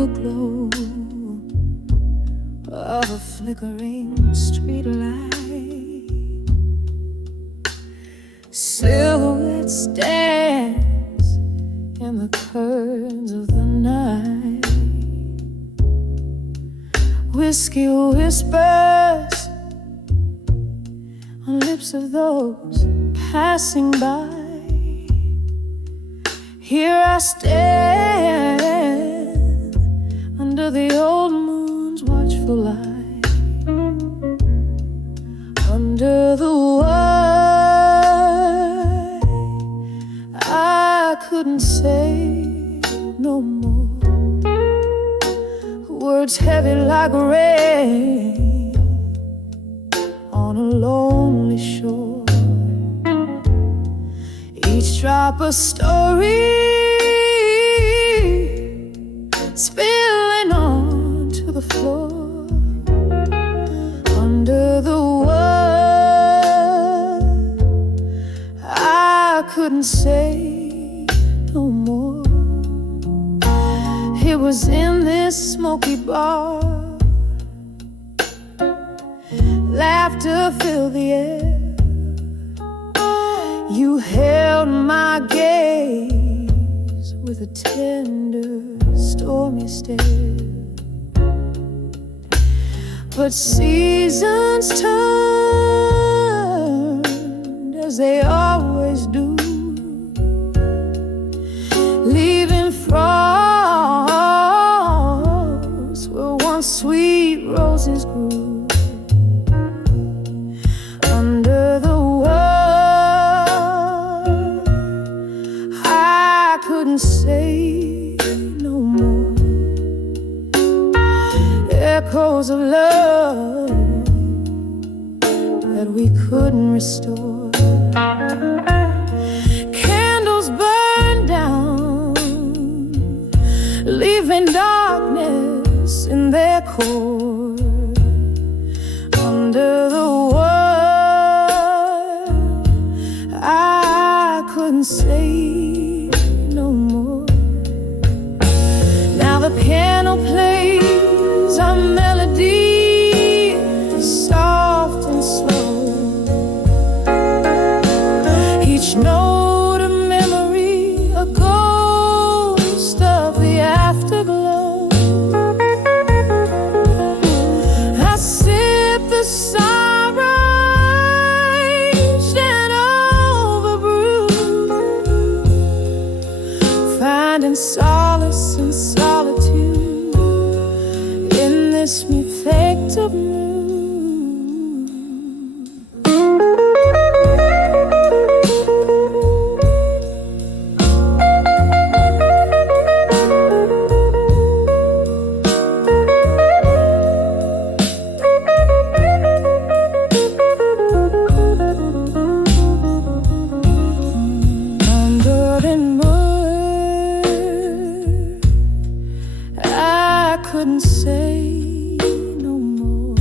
the glow of a flickering street light. Silhouettes dance in the curves of the night. Whiskey whispers on lips of those passing by. Here I stand under the old moon's watchful light, under the wire. I couldn't say no more, words heavy like rain on a lonely shore. Each drop a story spilling onto the floor. Under the world, I couldn't say no more. It was in this smoky bar, laughter filled the air. You held my gaze with a tender, stormy stare. But seasons turned as they always do, leaving frost where once sweet roses grew. Under the world, I couldn't say no more. Echoes of love that we couldn't restore. Candles burned down, leaving darkness in their core. Under the world, I couldn't say no more. Now the piano plays a melody, soft and slow. Each note a memory, a ghost of the afterglow. I sip the sunrise and overbrew, finding solace in solitude in this me-faked-up mood. Under the mud, I couldn't say no more.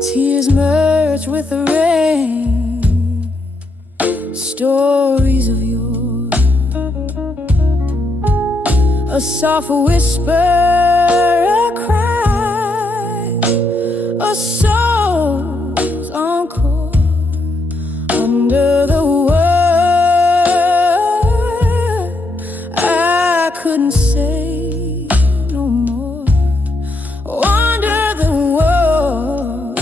Tears merged with the rain, stories of yore. A soft whisper, a cry, a soul's encore. Under the world, I couldn't say no more. Under the world,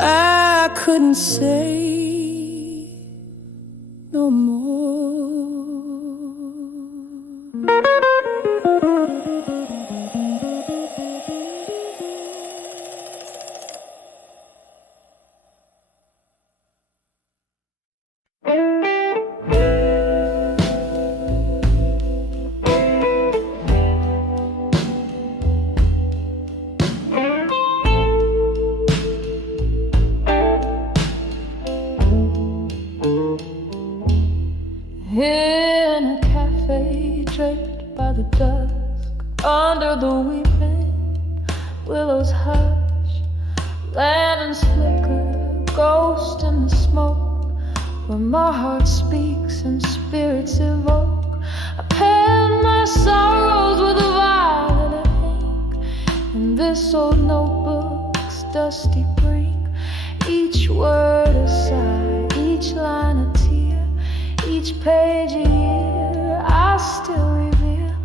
I couldn't say no more. In a cafe draped by the dusk, under the weeping willows hush, lanterns flicker, ghost in the smoke, where my heart speaks and spirits evoke. I pen my sorrows with a violet ink in this old notebook's dusty brink. Each word a sigh, each line a tear, each page a year I still revere.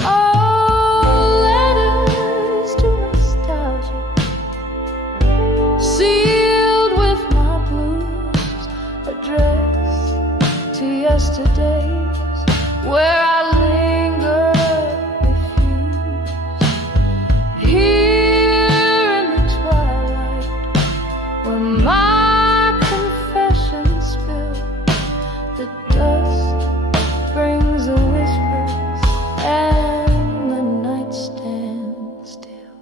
Oh, letters to nostalgia, sealed with my blues, addressed to yesterdays where I linger, refuse. Here in the twilight, where my confessions spill, the dust brings the whispers and the night stands still.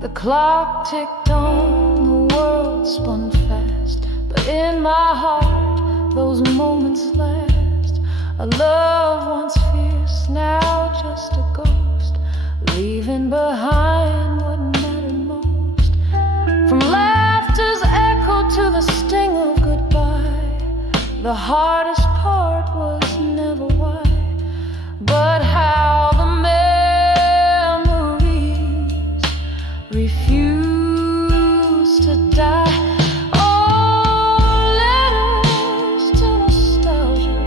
The clock ticked on, the world spun fast, but in my heart those moments last. A love once fierce, now just a ghost, leaving behind what mattered most. From laughter's echo to the sting of goodbye, the hardest part was never why, but how the memories refuse to die. Oh, letters to nostalgia,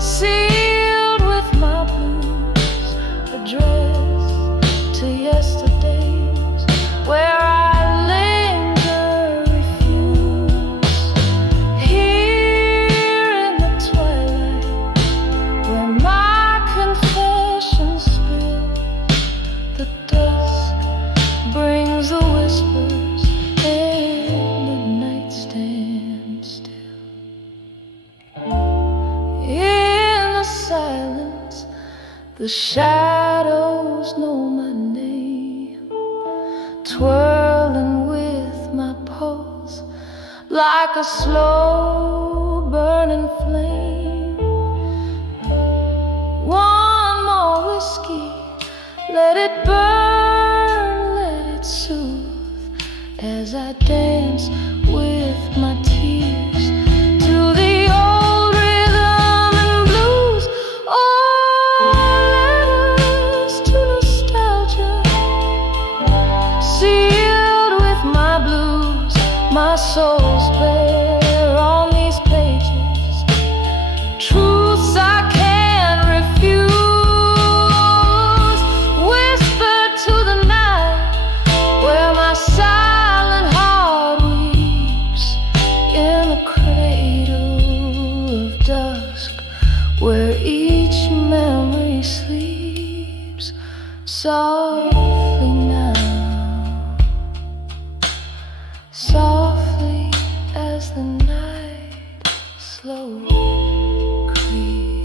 sealed with my blues, addressed to yesterdays where I linger, refuse. Here in the twilight, where my confessions spill, the dusk brings the whispers and the night stands still. In the silence, the shadows know my name, twirling with my pulse like a slow burning flame. One more whiskey, let it burn, let it soothe, as I dance with my tears to the old rhythm and blues. Oh, letters to nostalgia, sealed with my blues, my soul's bare on these pages, truths I can't refuse. Whispered to the night, where my silent heart weeps, in the cradle of dusk, where each memory sleeps softly now, softly as the night slowly creeps.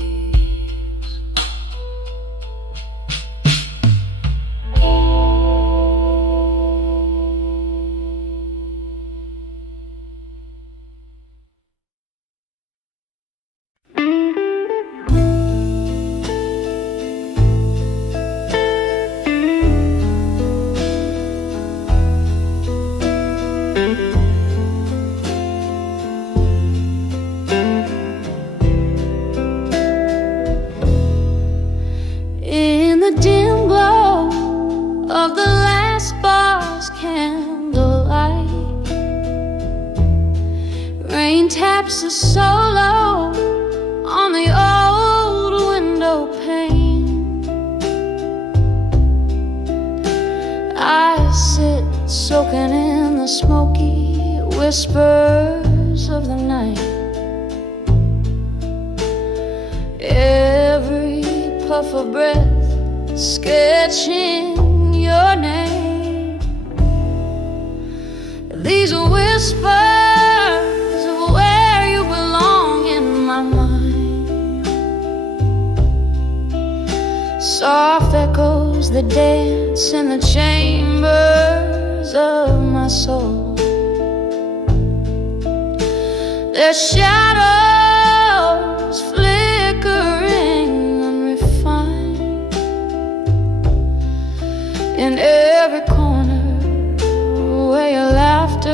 In the dim glow of the last bar's candlelight, rain taps a solo on the old window pane. I sit soaking in the smoky whispers of the night. Every puff of breath sketching your name. These whispers of where you belong in my mind, soft echoes that dance in the chambers of my soul. Their shadows flickering unrefined in every corner where your laughter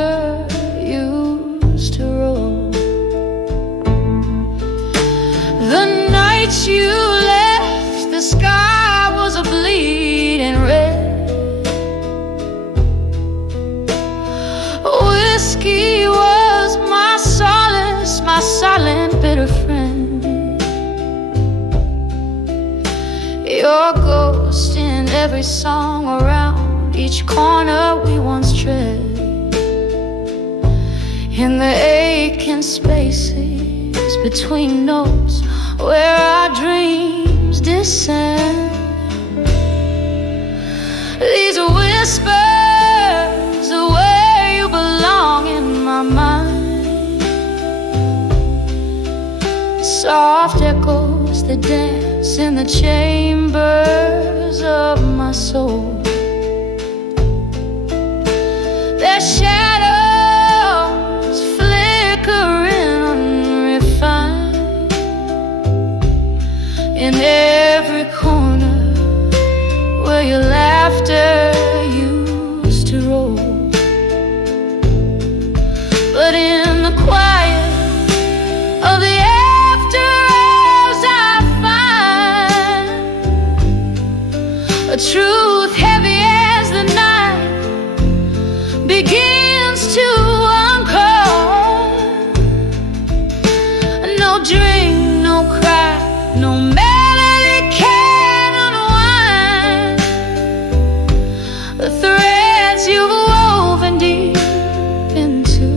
every song around each corner we once tread. In the aching spaces between notes where our dreams descend. These whispers are where you belong in my mind. Soft echoes that dance in the chambers of my soul. Their shadows flickering unrefined in every corner where your laughter used to roll. But in the quiet of the after hours I find a truth heavy as the night begins to uncoil. No drink, no cry, no melody can unwind the threads you've woven deep into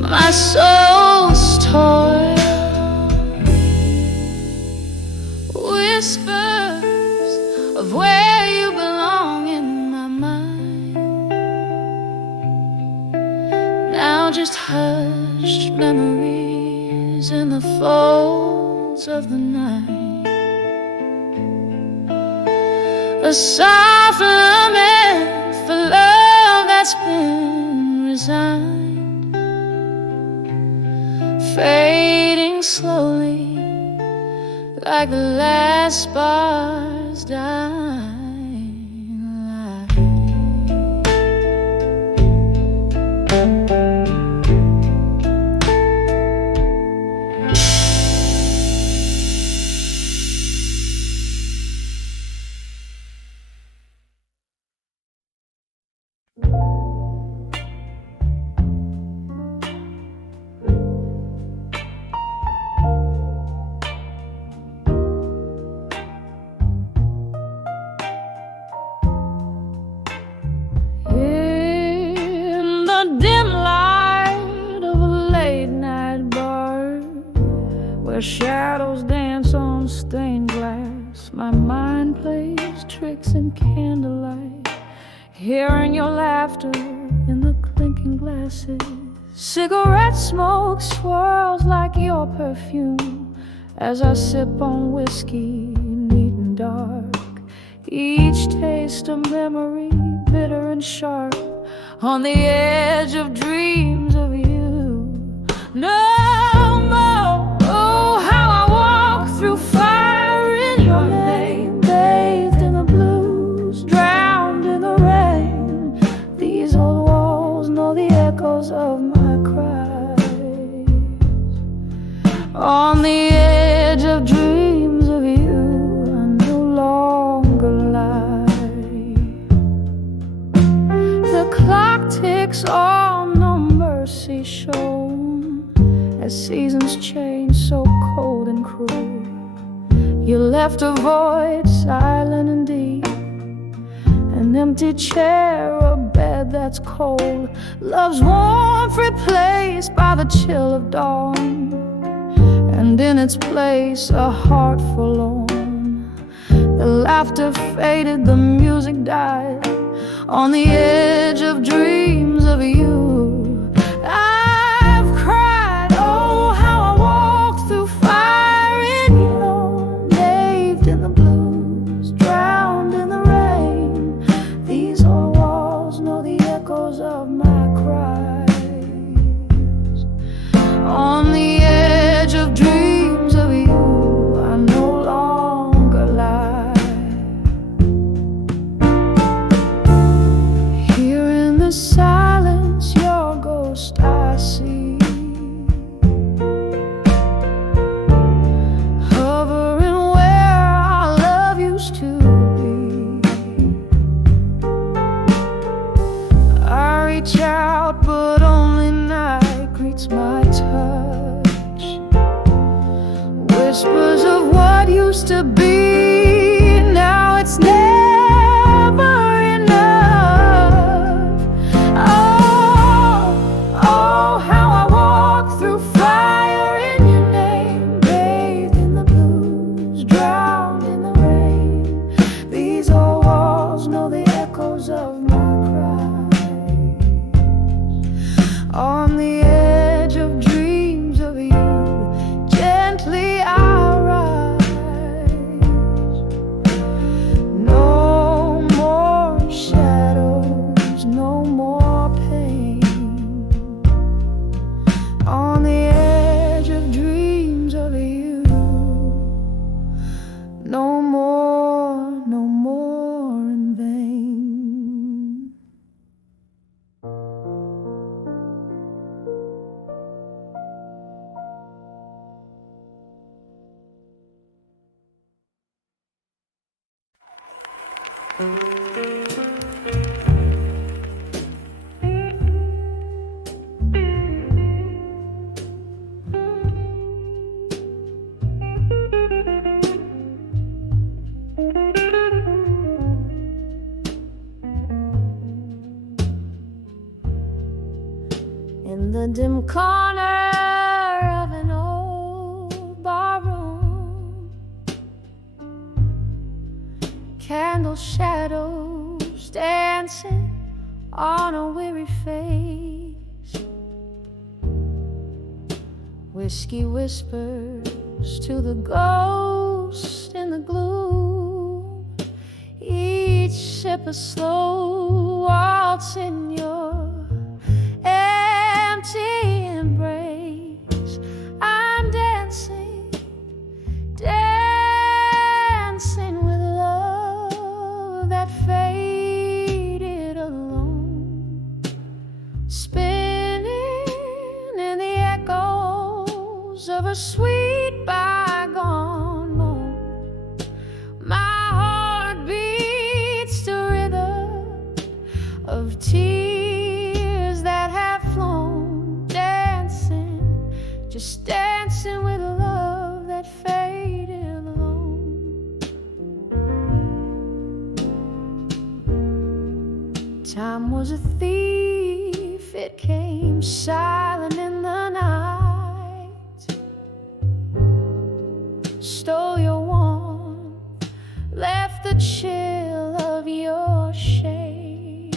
my soul's toil. Whispers of where you belong in my mind. Now just hushed memories in the folds of the night. A soft lament for love that's been resigned, fading slowly like the last spar's dying light. In the dim light of a late night bar, where shadows dance on stained glass, my mind plays tricks in candlelight, hearing your laughter in the clinking glasses. Cigarette smoke swirls like your perfume as I sip on whiskey, neat and dark. Each taste a memory, bitter and sharp, on the edge of dreams of you. No more. Oh, how I walk through fire in your name, bathed in the blues, drowned in the rain. These old walls know the echoes of my cries. On the edge of dreams of you, I no longer lie. The clock ticks on, no mercy shown, as seasons change so cold and cruel. You left a void, silent and deep, an empty chair, a bed that's cold, love's warmth replaced by the chill of dawn, and in its place a heart forlorn. The laughter faded, the music died, on the edge of dreams of you. I've cried, oh how I walked through fire in your, bathed in the blues, drowned in the rain. These old walls know the echoes of my cries. On the edge of dreams of you, I no longer lie. Here in the silence, your ghost I see, hovering where our love used to be. I reach out, but only night greets my touch. Whispers of what used to be, now it's never echoes of my cries. On the edge of dreams of you, gently I'll rise. No more shadows, no more pain. On the edge of dreams of you, no more, no more in vain. In the dim corner of an old barroom, candle shadows dancing on a weary face. Whiskey whispers to the ghost in the gloom. Each sip a slow waltz in your empty embrace. I'm dancing, dancing with love that faded alone, spinning in the echoes of a sweet bygone moment. My heart beats to rhythm of tears that have flown, dancing, just dancing with love that faded alone. Time was a thief, it came silent in the night, stole your warmth, left the chill of your shade.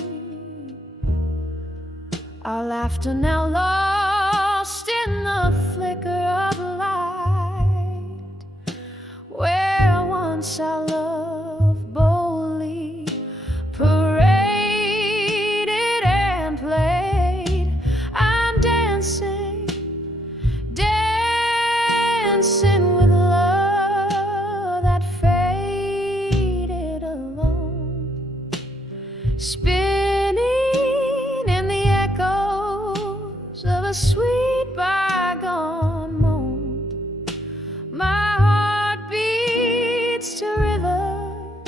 Our laughter now lost in the flicker of light, where once our love boldly paraded and played. I'm dancing, dancing with love that faded alone, spinning in the echoes of a sweet bygone moment. My heart beats to rhythm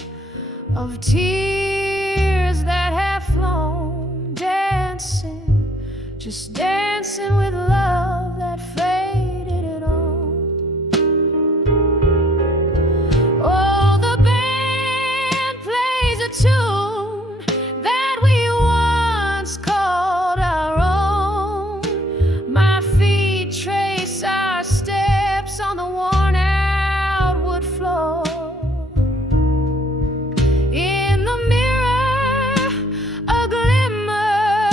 of tears that have flown, dancing, just dancing with love that faded it on. Oh, the band plays a tune that we once called our own. My feet trace our steps on the worn out wood floor. In the mirror, a glimmer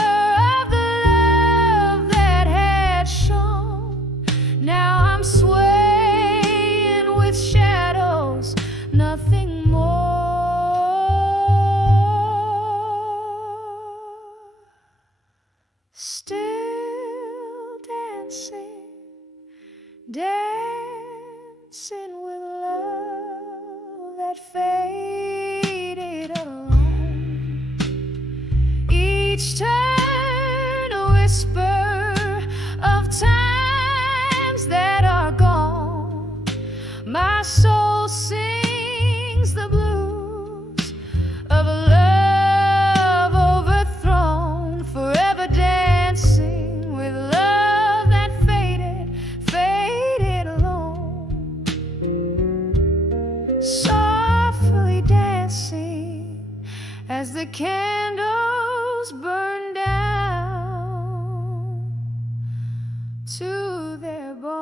of the love that had shone. Now I'm swaying with shadows, nothing more. Still dancing, dancing with love that faded alone. Each turn a whisper of times that are gone. My soul sings the blues of a love overthrown, forever dancing with love that faded, faded alone. Softly dancing as the candles burn down to their bones.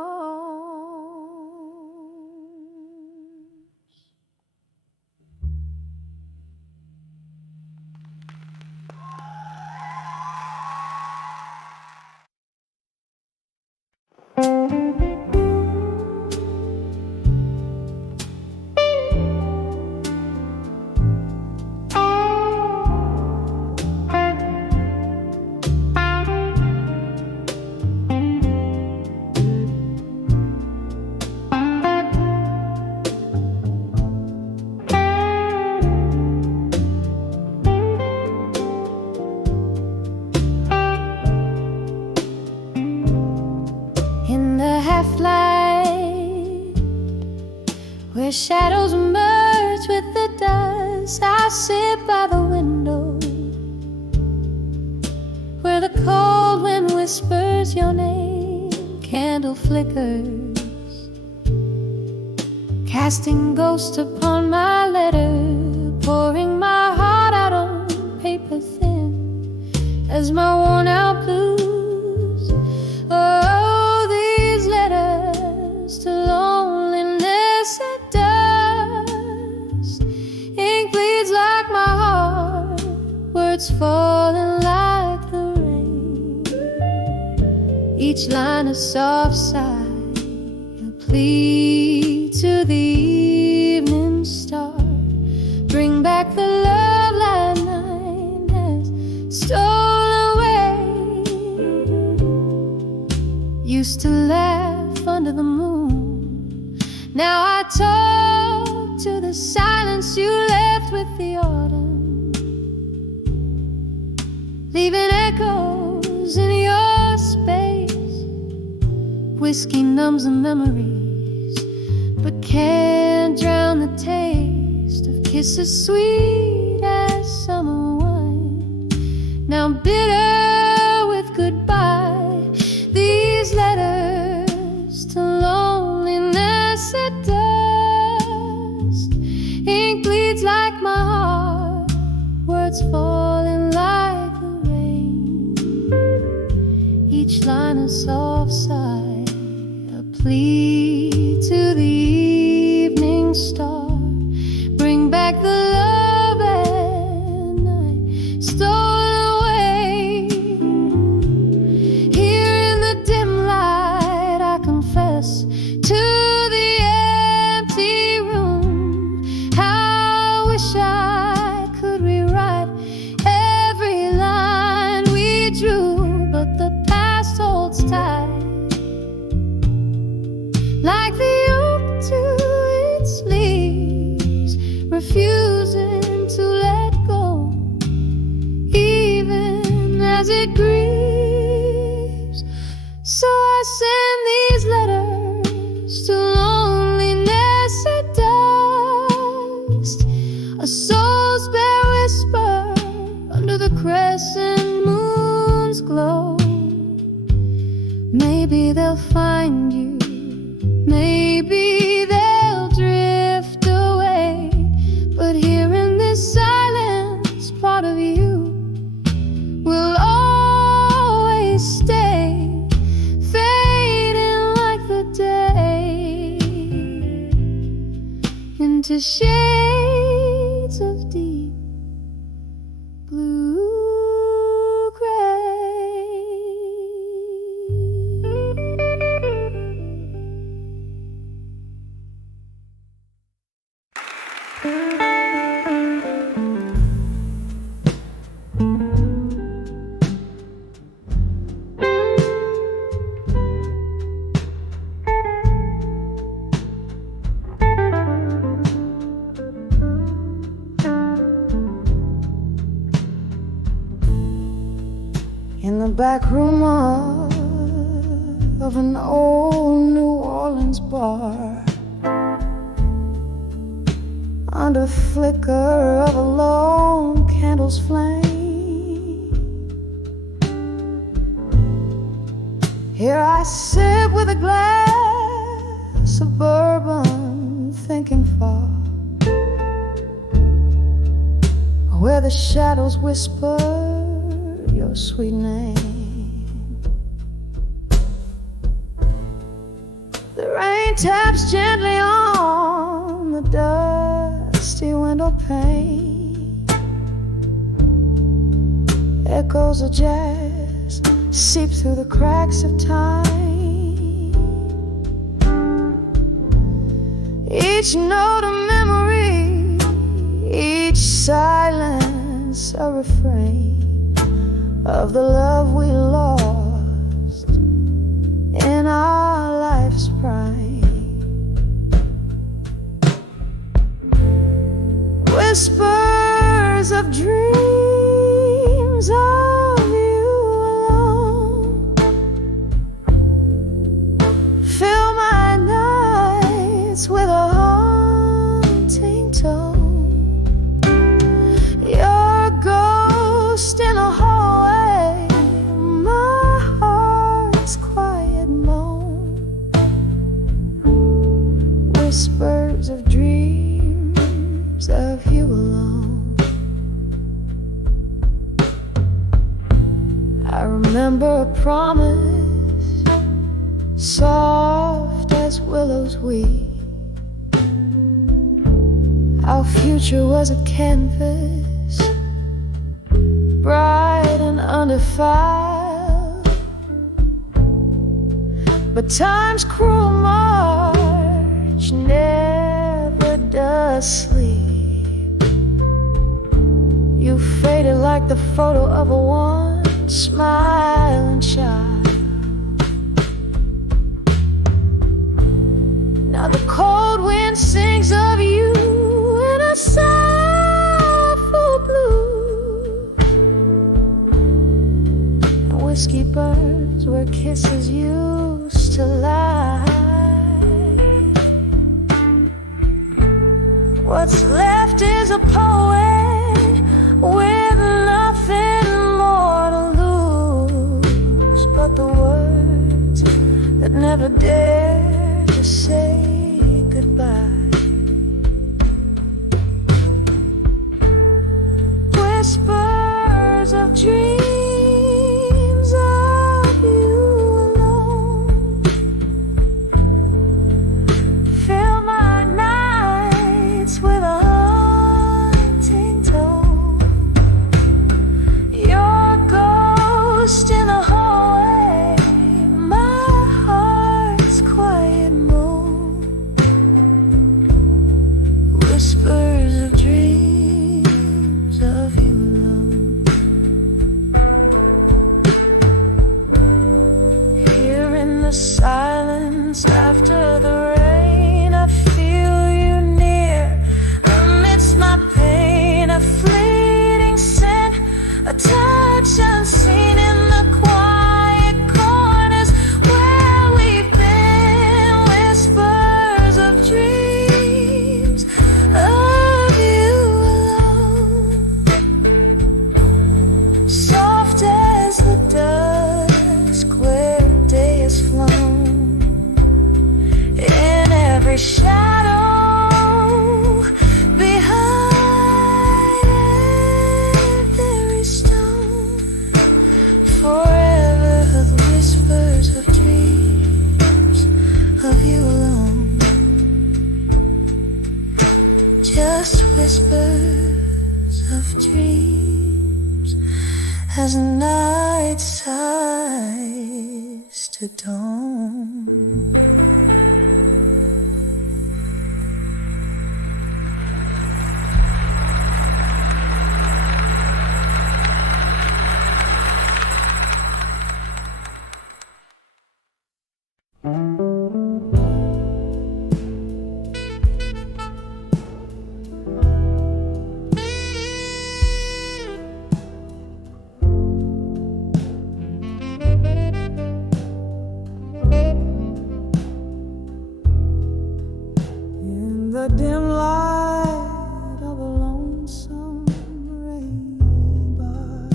shadows merge with the dust, I sit by the window where the cold wind whispers your name. Candle flickers, casting ghosts upon my letter, pouring my heart out on paper thin as my worn out blues. Oh, these letters to loneliness at dust. Ink bleeds like my heart, words falling like the rain. Each line a soft sigh, a plea to the evening star. Bring back the love that night has stolen away. Used to laugh under the moon, now I talk to the silence you left with the autumn, leaving echoes in your space. Whiskey numbs the memories, but can't drown the taste of kisses sweet as summer wine. Now bitter with goodbye, these letters to loneliness at dust. Ink bleeds like my heart, words falling like the rain. Each line a soft sigh, a plea to the evening star. Bring back the love at night stolen away. Here in the dim light I confess to the empty room. How I wish I could rewrite every line we drew, but the past holds tight like the oak to its leaves, refusing to let go, even as it grieves. So I send these letters to loneliness at dust, a soul's bare whisper under the crescent moon's glow. Maybe they'll find you, maybe they'll drift away, but here in this silence, part of you will always stay, fading like the day into shades of deep blue gray. In the back room of an old New Orleans bar, under flicker of a lone candle's flame, here I sit with a glass of bourbon, thinking far, where the shadows whisper your sweet name. The rain taps gently on the dusty window pane. Echoes of jazz seep through the cracks of time. Each note a memory, each silence a refrain of the love we lost in our life's prime. Whispers of dreams of you alone fill my nights with a I remember a promise, soft as willows weep. Our future was a canvas, bright and undefiled. But time's cruel march never does sleep. You faded like the photo of a once smiling child. Now the cold wind sings of you in a soulful blue, and whiskey burns where kisses used to lie. What's left is a poet with nothing more to lose but the words that never dare to say goodbye. Whispers of dreams of you alone fill my nights with a haunting tone. Your ghost in the hallway, my heart's quiet moan. Whispers of dreams of you alone. Here in the silence after the rain, I feel you near. Amidst my pain, a fleeting scent, a touch unseen in the quiet corners where we've been. Whispers of dreams of you alone, soft as the dusk where day has flown. In every shadow, behind every stone, forever the whispers of dreams of you alone. Just whispers of dreams as night sighs to dawn. In the dim light of a lonesome rain bar,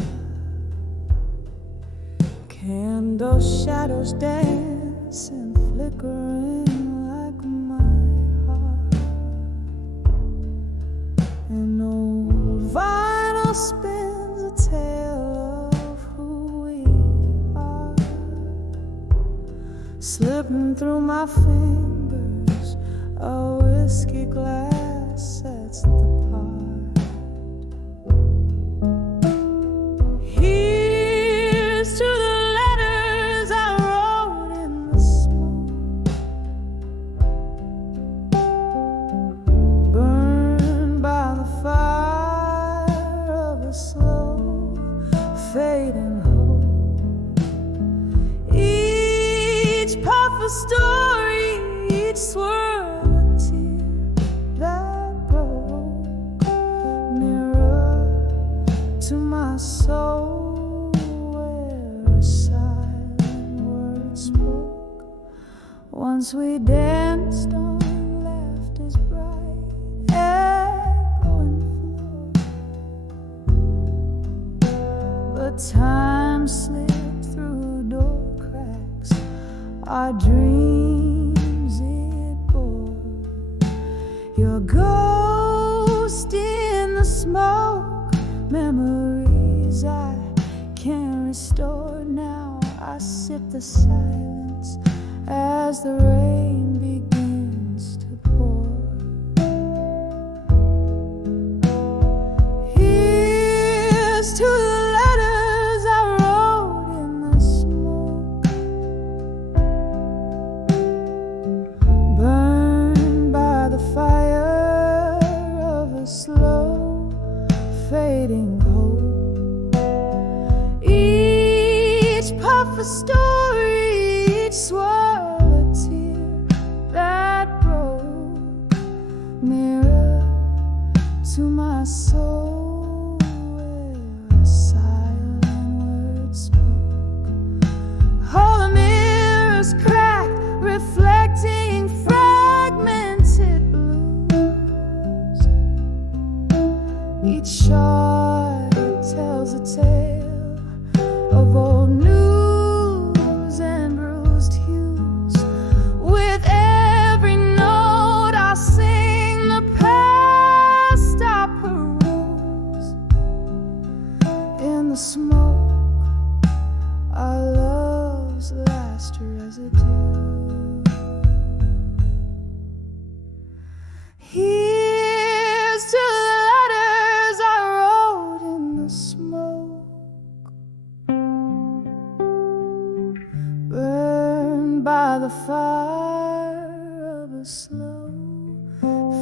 candle shadows dance and flickering like my heart. An old vinyl spins a tale of who we are, slipping through my fingers. A whiskey glass sets the part. Here's to the letters I wrote in the smoke, burned by the fire of a slow fading hope. Each puff a story, each swirl soul where a silent word spoke. Once we danced on laughter's bright echoing floor, but time slipped through door cracks. Our dreams it bore. Your ghost in the smoke, memories I can't restored. Now I sip the silence as the rain begins to pour. Here's to the letters I wrote in the smoke, burned by the fire of a slow fading hope. Each puff a story, each swirl a tear that broke. Mirror to my soul where a silent word spoke. All the mirrors cracked, reflecting fragmented blues. Each shard tells a tale of old news and bruised hues. With every note I sing the past I peruse. In the smoke, our love's last residue. Here's to the letters I wrote in the smoke, burned by the fire of a slow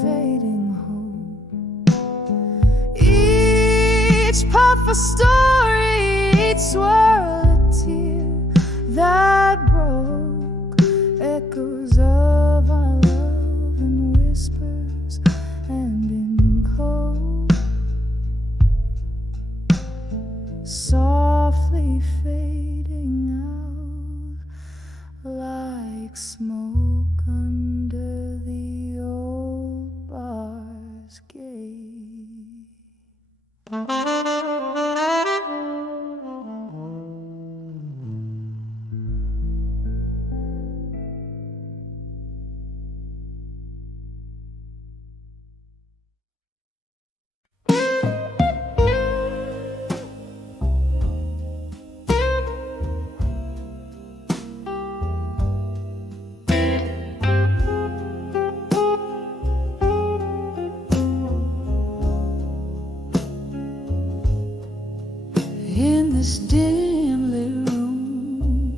fading hope. Each puff a story, each swirl a tear that broke. Echoes of our love in whispers and in cold, softly fading out like smoke under the old bar's gate. In this dim lit room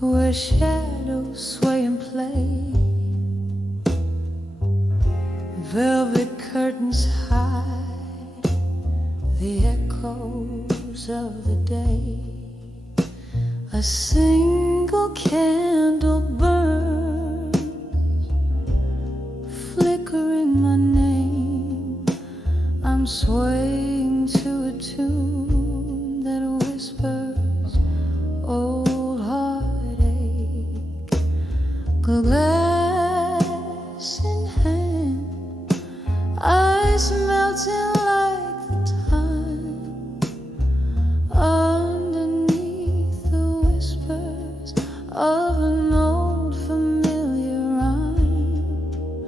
where shadows sway and play, velvet curtains hide the echoes of the day. A single candle burns, flickering my name. I'm swaying to a tune that whispers old heartache. Glass in hand, ice melting like the time. Underneath the whispers of an old familiar rhyme,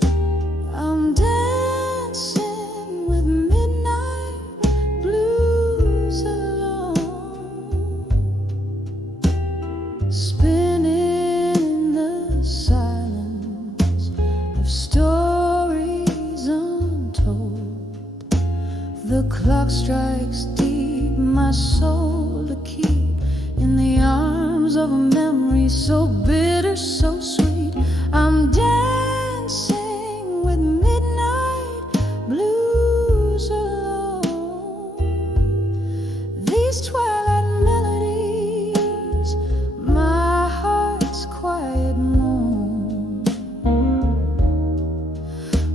I'm dancing with midnight blues alone, spinning in the silence of stories untold. The clock strikes deep, my soul to keep in the arms of a memory so bitter, so sweet. I'm dancing with midnight blues alone. These twilight melodies, my heart's quiet moan.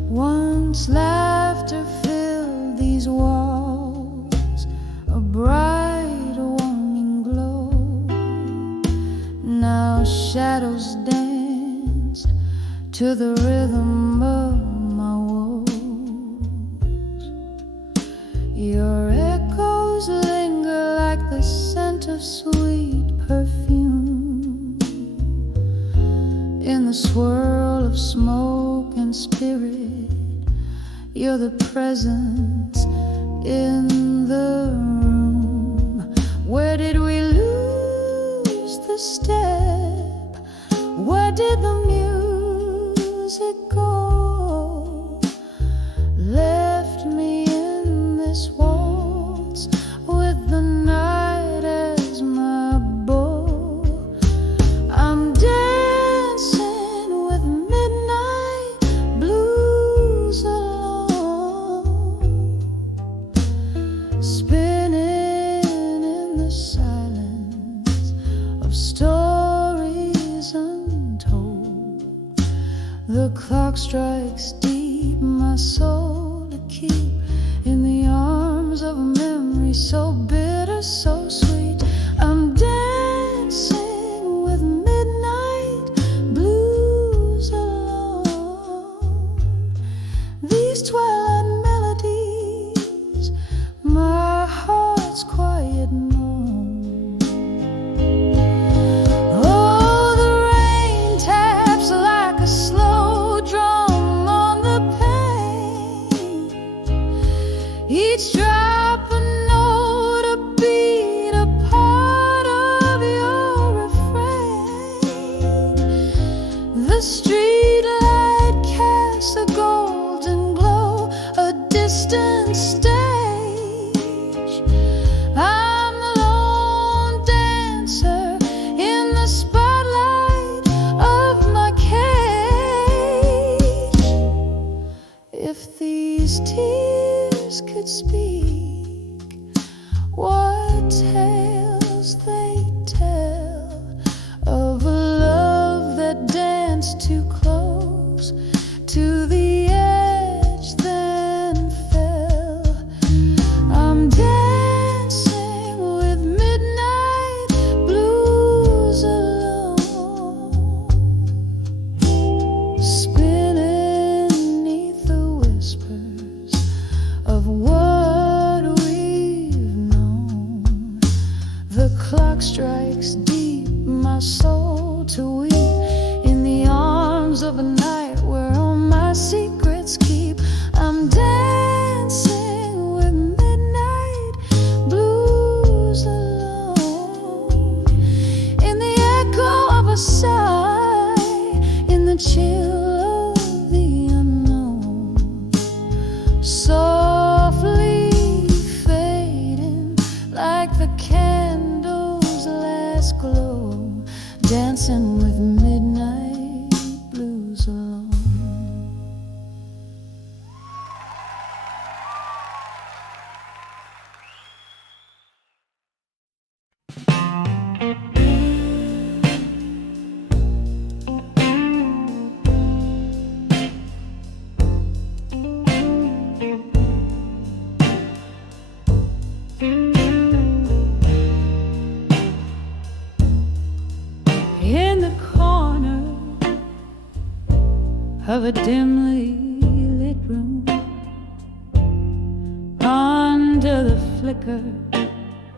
Once laughter filled these walls, a bright warming glow. Now shadows danced to the rhythm of my woes. Your echoes linger like the scent of sweet perfume in the swirl of smoke and spirit. You're the presence in the room. dance with the night as my bow. I'm dancing with midnight blues alone, spinning in the silence of stories untold. The clock strikes deep, my soul to keep in the arms of a memory so bitter, so sweet. I'm dancing with midnight blues alone. These twilight melodies, my heart's quiet moan. Oh, the rain taps like a slow drum on the pane. Each drop a note, a beat, a part of your refrain. The street light casts a golden glow, a distant stage. I'm the lone dancer in the spotlight of my cage. If these tears could speak, what tales they tell of a love that danced too close to the edge, then fell. I'm dancing with midnight blues alone, spinning beneath the whispers of what we've known. The clock strikes deep, my soul to weep in the arms of a night where all my secrets keep. I'm dancing with midnight blues alone, in the echo of a sigh, in the chill of the unknown, softly fading like the candle's last glow, dancing with midnight blues alone. In the corner of a dimly lit room, under the flicker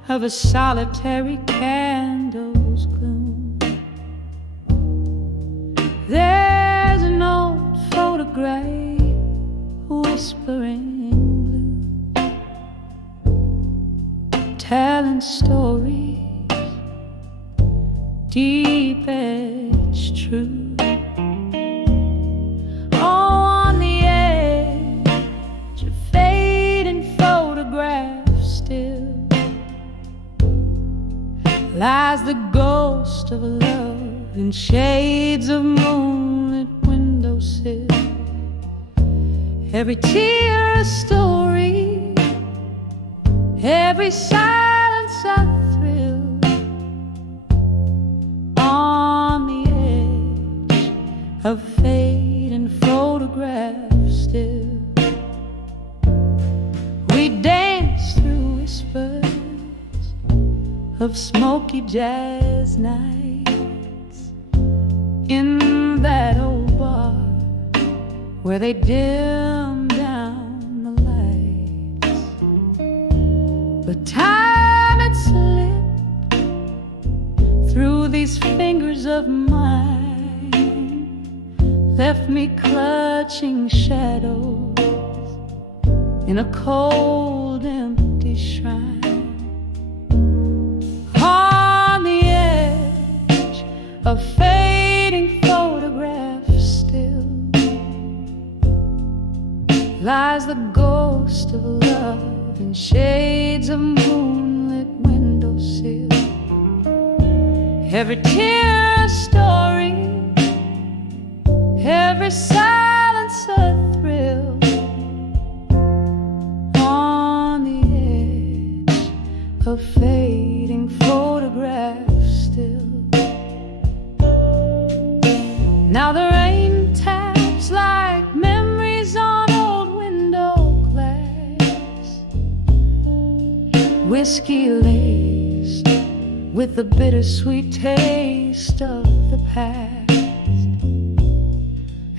of a solitary candle's gloom, there's an old photograph whispering blue, telling stories deep edged true. On the edge, a fading photograph still lies the ghost of a love in shades of moonlit windowsill. Every tear a story, every silence a thrill. On the edge of fading photograph still, we dance through whispers of smoky jazz nights in that old bar where they dim down the lights. But time had slipped through these fingers of mine, left me clutching shadows in a cold, empty shrine. On the edge of fading photograph still lies the ghost of love in shades shades of moonlit windowsill. Every tear a story, every silence a thrill. On the edge of fading photographs still. Now the rain taps like memories on old window glass, whiskey laced with the bittersweet taste of the past.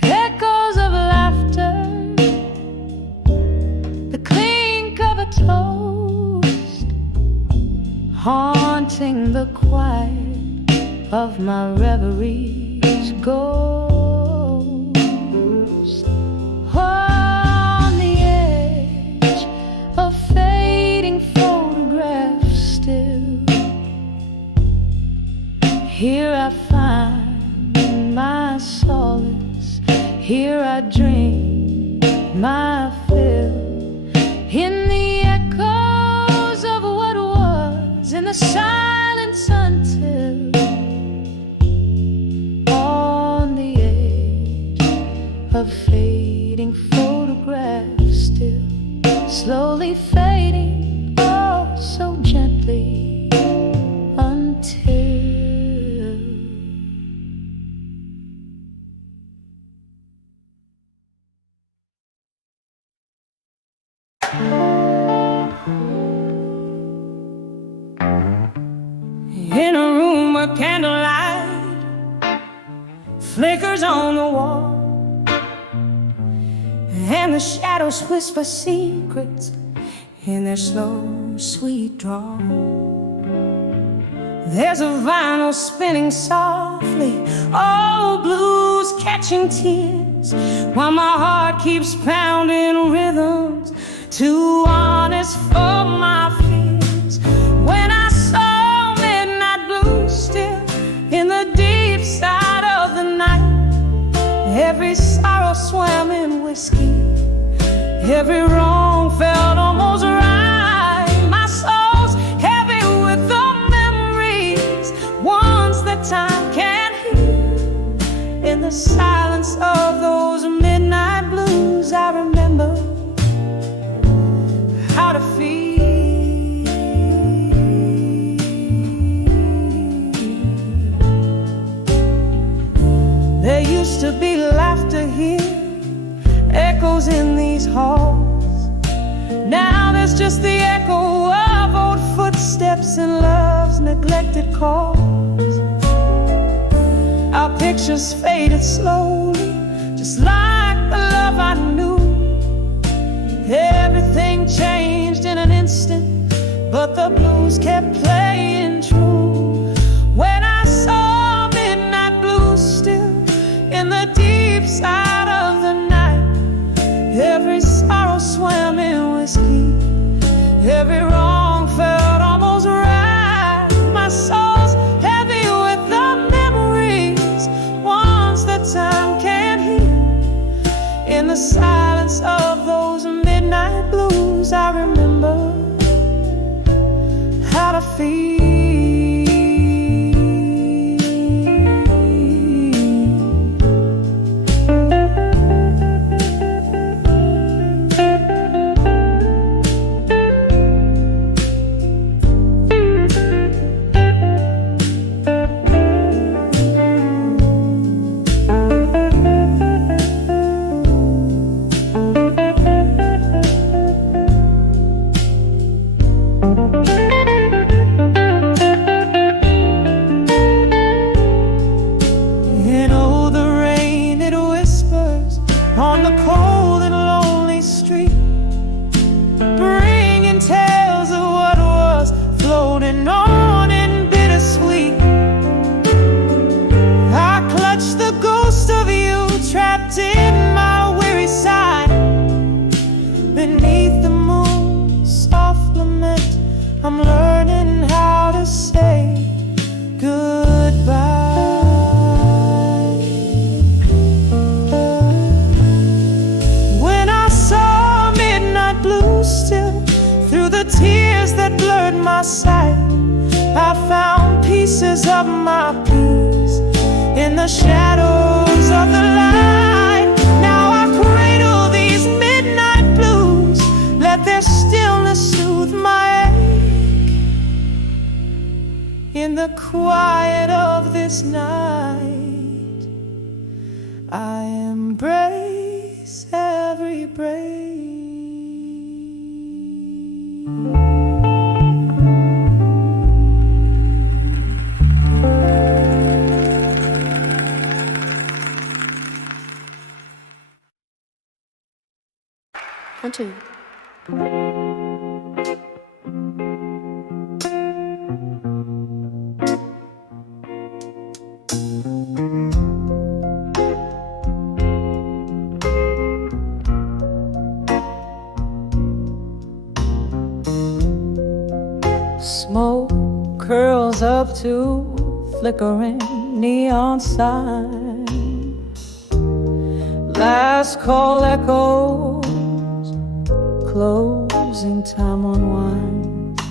Echoes of laughter, the clink of a toast, haunting the quiet of my reverie's ghost. On the edge of fading photographs still, here I find my solace, here I drink my fill, in the echoes of what was, in the silence until. On the edge of fading photographs still, slowly fading, oh so gently, until. In a room where candlelight flickers on the wall, and the shadows whisper secrets in their slow, sweet drawl. There's a vinyl spinning softly, old blues catching tears, while my heart keeps pounding rhythms too honest for my fears. When I saw midnight blue still in the deep side of the night, every sorrow swam in whiskey, every wrong felt almost right. My soul's heavy with the memories, ones that time can't heal. In the silence of those midnight blues, I remember how to feel. There used to be laughter here, echoes in these halls. Now there's just the echo of old footsteps in love's neglected calls. Our pictures faded slowly, just like the love I knew. Everything changed in an instant, but the blues kept playing true. When I saw midnight blues still in the deep side of the night, every sorrow swam in whiskey, every wrong felt almost right. My soul's heavy with the memories, ones that time can't heal. In the silence of those midnight blues, I remember how to feel. pieces of my peace in the shadows of the light. Now I cradle these midnight blues, let their stillness soothe my ache. In the quiet of this night, I embrace every break. One, two. Smoke curls up to flickering neon sign. Last call echoes, closing time unwinds.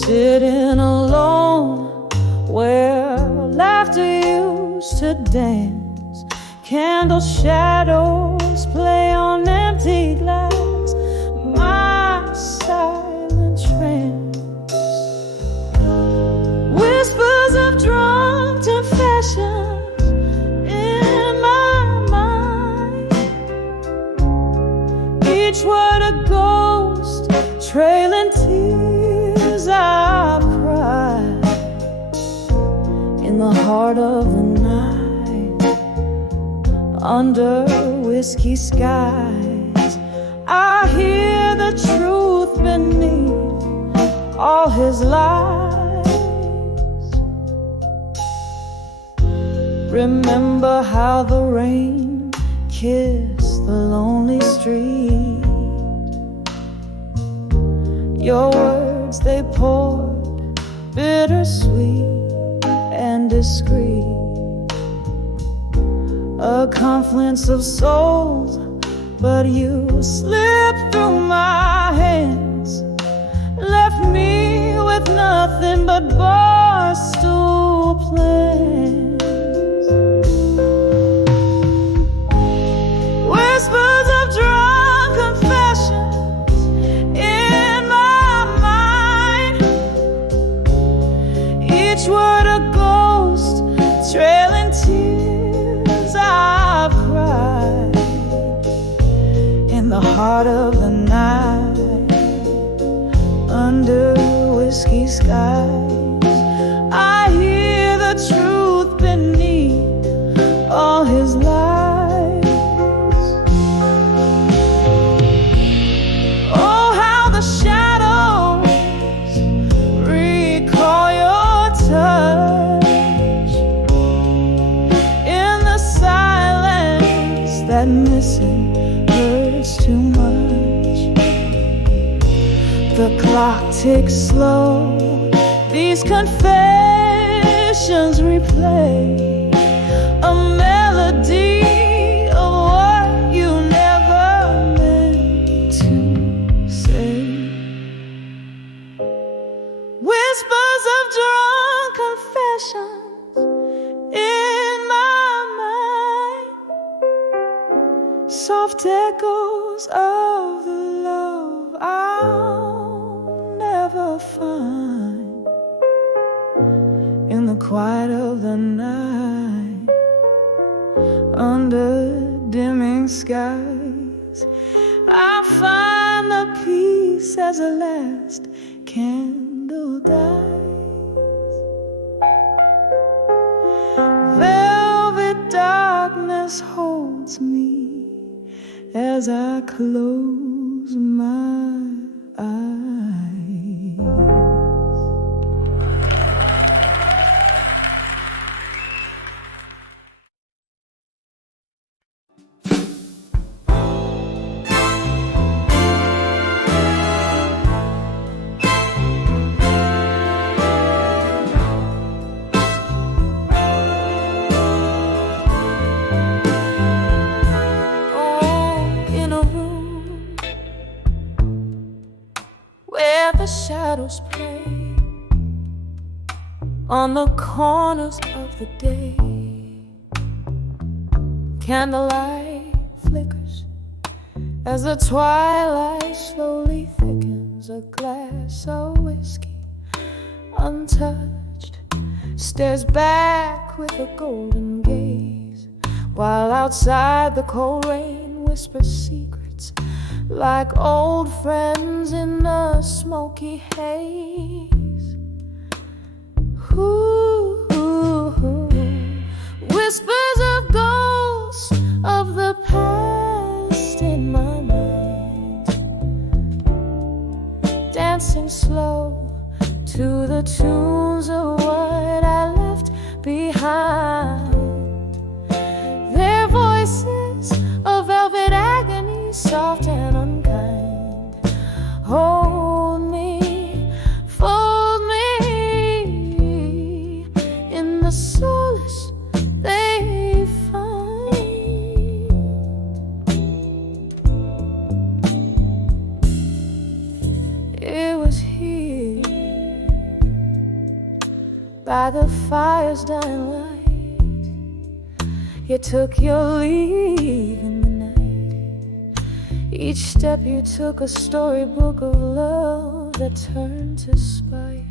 Sitting alone where laughter used to dance. Candle shadows play on empty glass. My silent trance, whispers of drunk confessions in my mind. Each word a ghost, trailing tears I've cried. In the heart of the night, under whiskey skies, I hear the truth beneath all his lies. Remember how the rain kissed the lonely street. Your words, they poured bittersweet and discreet. A confluence of souls, but you slipped through my hands, left me with nothing but barstool plans. Whispers of drunk confessions in my mind. Each word a ghost, trailing tears I've cried. In the heart of the night, under whiskey skies, I hear the truth beneath all his lies. Oh, how the shadows recall your touch. In the silence, that missing hurts too much. The clock ticks slow, these confessions replay. A melody of what you never meant to say. Whispers of drunk confessions in my mind. Soft echoes of the love I'll never find. In the quiet of the night, under dimming skies, I find the peace as a last candle dies. Velvet darkness holds me as I close my eyes. The shadows play, on the corners of the day. Candlelight flickers as the twilight slowly thickens. A glass of whiskey, untouched, stares back with a golden gaze, while outside the cold rain whispers secrets like old friends in a smoky haze. Ooh, whispers of ghosts of the past in my mind, dancing slow to the tunes of what I left behind. Their voices of velvet agony, soft and unkind, hold me, fold me in the solace they find. It was here by the fire's dying light, you took your leave in the night. Each step you took a storybook of love that turned to spite.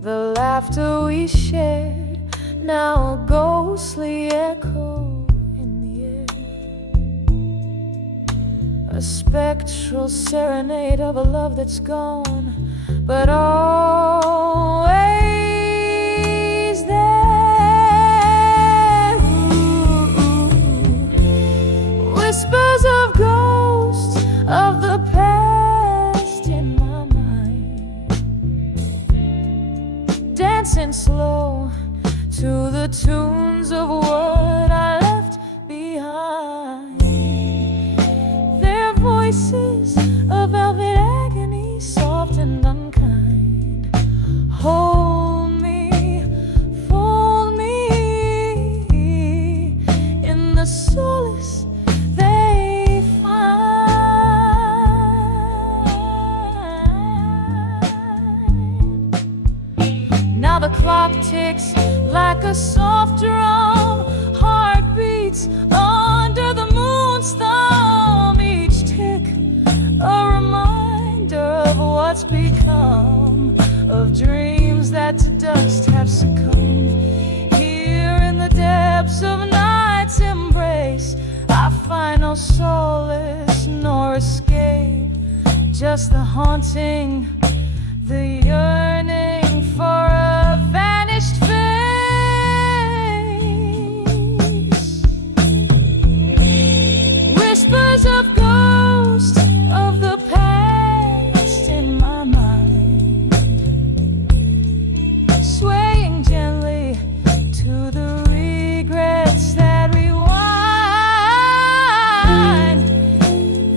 The laughter we shared, now a ghostly echo in the air. A spectral serenade of a love that's gone, but always there. Ooh, whispers of ghosts of the past in my mind, dancing slow to the tunes of what I left behind. Their voices of velvet agony, soft and unkind, hold me, fold me in the solace they find. Now the clock ticks like a soft drum, heart beats under the moon's thumb. Each tick a reminder of what's become of dreams that to dust have succumbed. Here in the depths of night's embrace, I find no solace nor escape, just the haunting, the yearning for a vanished face. Whispers of ghosts of the past in my mind, swaying gently to the regrets that rewind.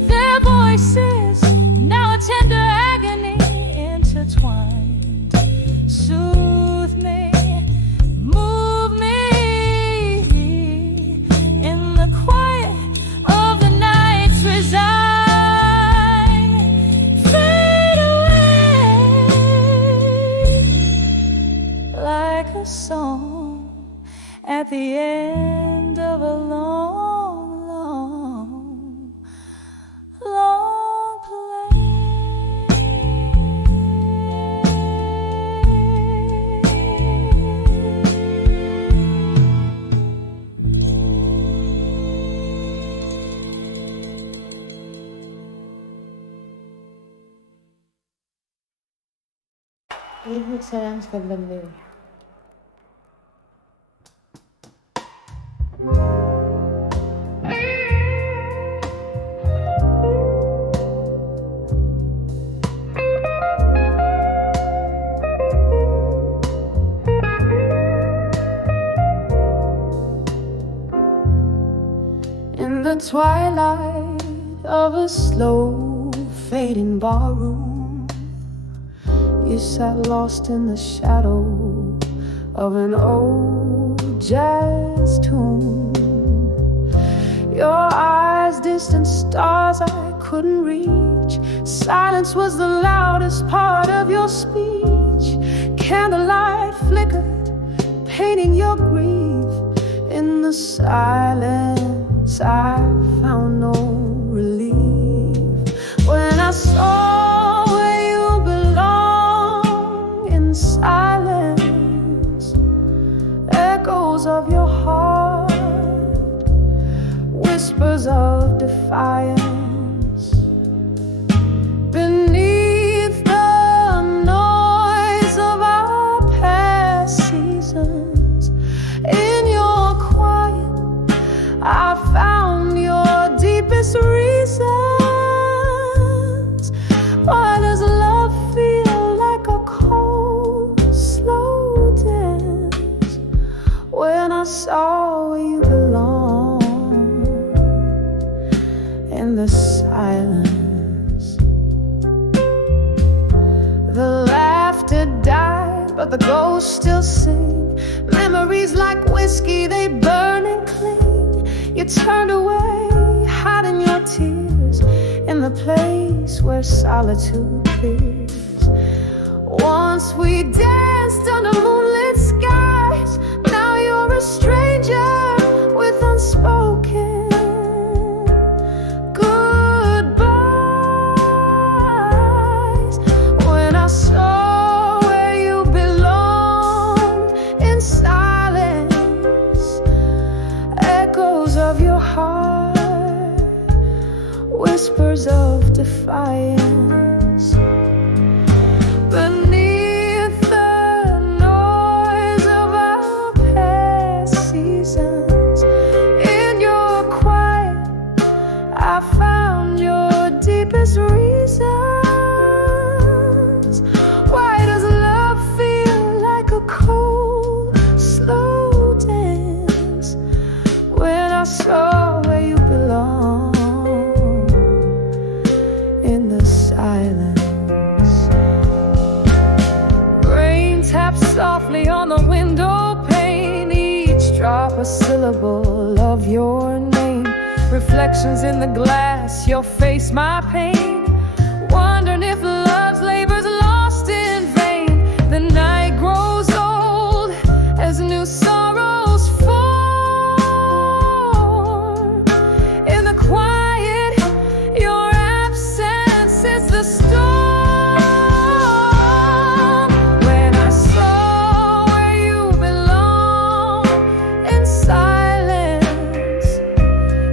Their voices, now a tender agony intertwined, soothe me, move me in the quiet of the night's resign. Fade away like a song at the end of a long, long, long play. Ini sayang sekali. In the twilight of a slow fading barroom, you sat lost in the shadow of an old jazz tune. Your eyes, distant stars I couldn't reach. Silence was the loudest part of your speech. candlelight flickered, painting your grief. In the silence I found no relief. When I saw where you belong, in silence, echoes of your heart, whispers of defiance. Beneath the noise of our past seasons, in your quiet, I found your deepest reasons. Why does love feel like a cold, slow dance? When I saw where you belong, in the silence, the laughter died, but the ghosts still sing. Memories like whiskey, they burn and cling. You turned away, hiding your tears in the place where solitude clears. Once we danced under moonlit skies, now you're a stranger with unspoken goodbyes. When I saw where you belonged, in silence, echoes of your heart, whispers of defiance. Beneath the noise of our past seasons, in your quiet, I found your deepest reasons. Why does love feel like a cold, slow dance? When I saw where you belong, in the silence. Rain taps softly on the window pane, each drop a syllable of your name. Reflections in the glass, your face, my pain. Wondering if love's labor's lost in vain. The night grows old as new sorrows form. In the quiet, your absence is the storm. When I saw where you belong, in silence,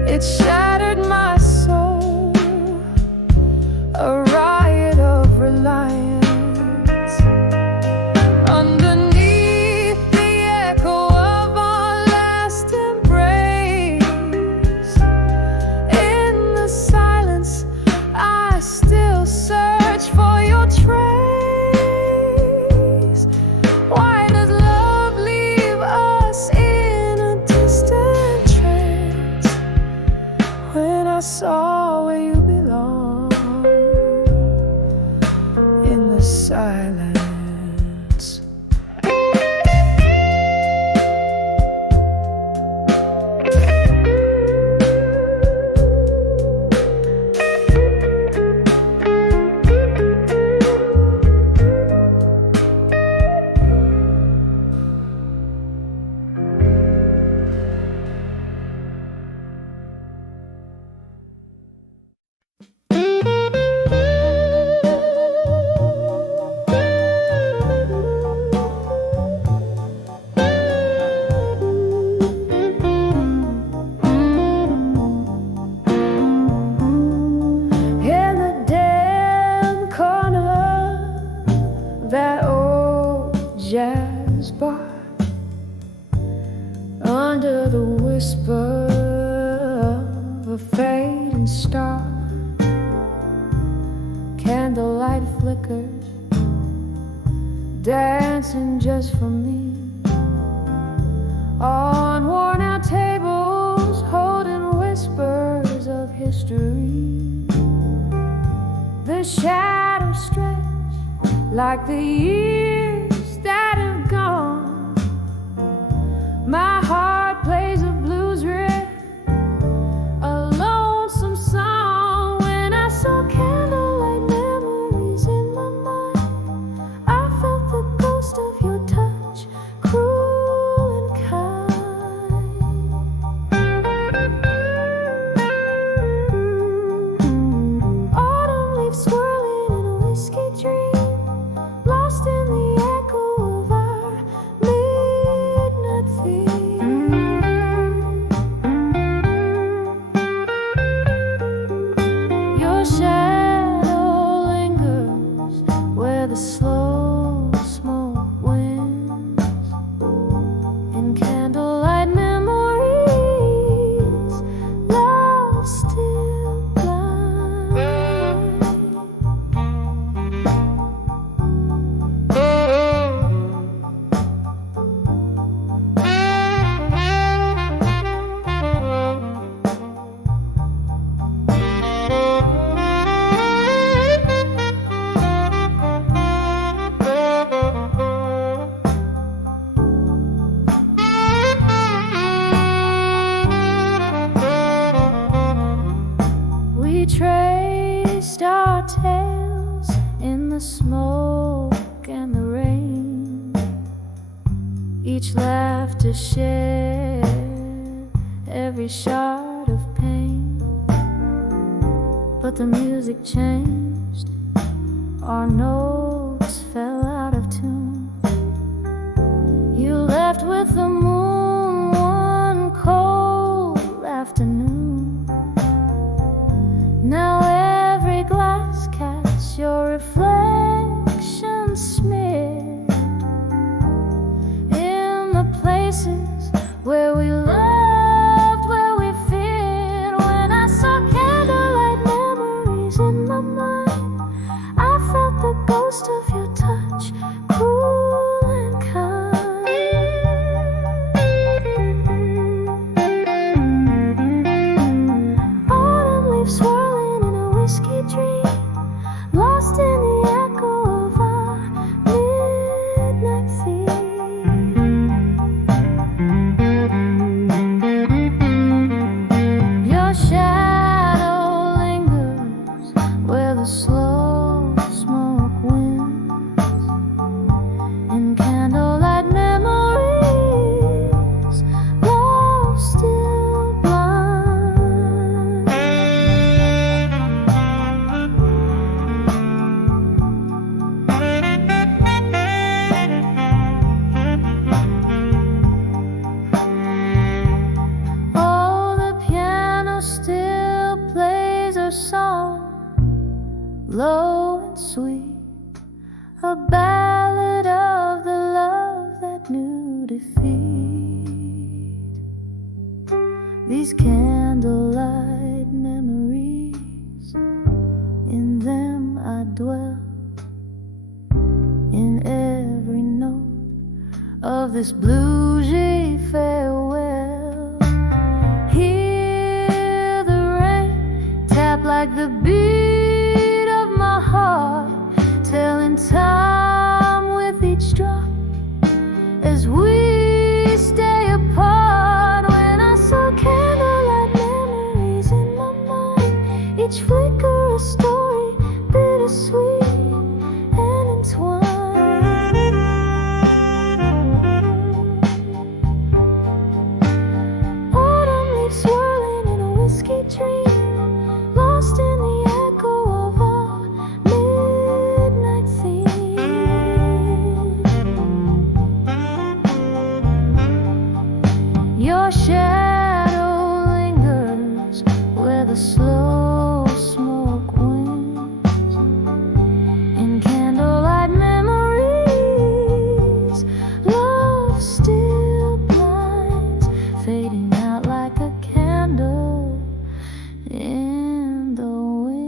it shattered my soul, a riot of reliance. Underneath the echo of our last embrace, in the silence, I still search for your trace. Why does love leave us in a distant trance? When I saw where you belong, in the silence. In the dim corner of that old jazz bar, under the whisper of a fading star, candlelight flickers, dancing just for me. On worn-out tables, holding whispers of history. The shadows stretch like the years that have gone. My heart plays a blues riff, a lonesome song. When I saw candlelight memories in my mind, I felt the ghost of smoke and the rain, each laughter shared, every shard of pain. But the music changed, our notes fell out of tune. You left with the moon one cold afternoon. Now every glass catches your reflection smeared in the places where we loved, where we feared. When I saw candlelight memories in my mind, I felt the ghost of your touch, cool and kind. Autumn leaves swirling in a whiskey dream, lost in the echo of our midnight theme. Your shadow lingers where the slow smoke winds, in candlelight memories, love still blind. Oh, the piano still plays our song, low and sweet, a ballad of the love that knew defeat. These candlelight memories, in them I dwell, in every note of this bluesy farewell. Hear the rain tap like the beat of my heart, telling time with each drop as we stay apart. When I saw candlelight memories in my mind, each flicker a story, bittersweet and entwined. Autumn leaves swirling in a whiskey dream, lost in the echo of our midnight theme. Your shadow lingers where the slow smoke winds, in candlelight memories, love still blinds, fading out like a candle in the wind.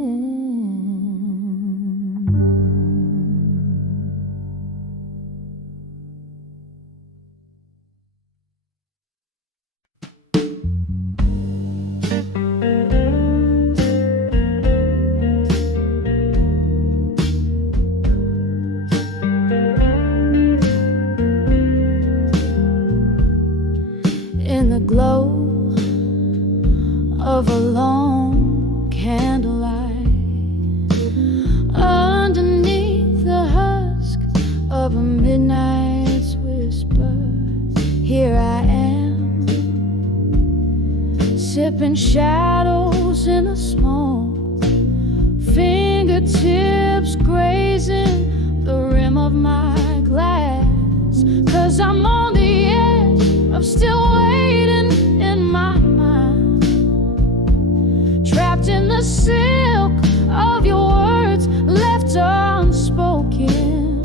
In the glow of a long candlelight, underneath the husk of a midnight's whisper, here I am, sipping shadows in the smoke, fingertips grazing the rim of my glass. 'Cause I'm on the edge of still waiting in my mind, trapped in the silk of your words left unspoken.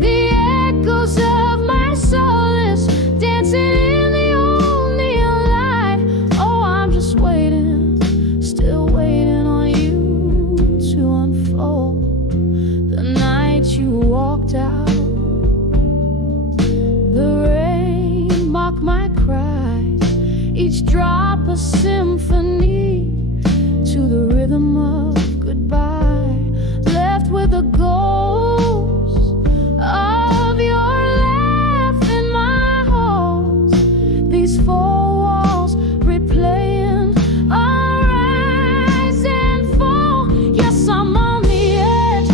The echoes of my soul is dancing in the old neon light. Oh, I'm just waiting, still waiting on you to unfold. The night you walked out, the rain mocked my cries, each drop a symphony to the rhythm of goodbye, left with a ghost of your laugh in my halls. These four walls replaying our rise and fall. Yes, I'm on the edge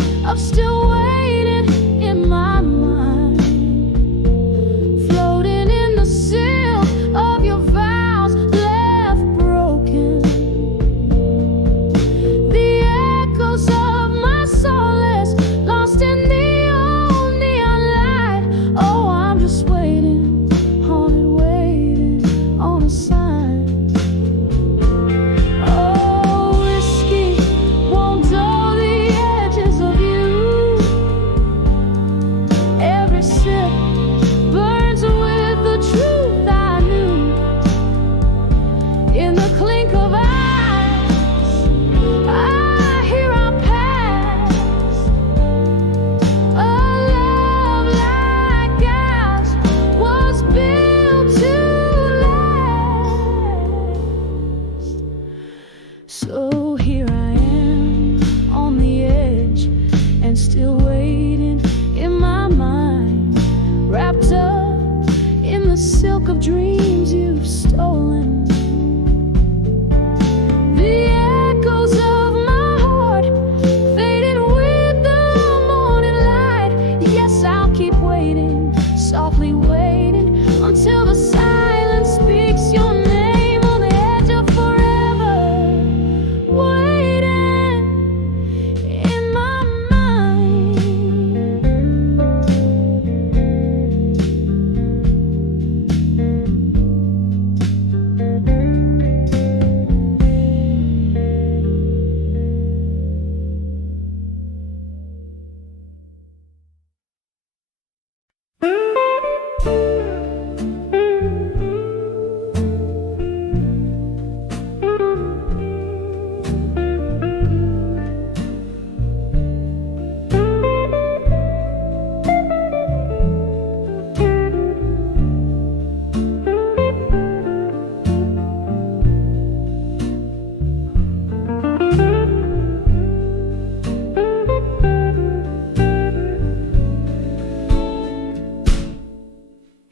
of dreams you've stolen. The echoes of my heart fading with the morning light. Yes, I'll keep waiting, softly waiting, until the silence speaks your name on the edge of forever. Waiting in my mind.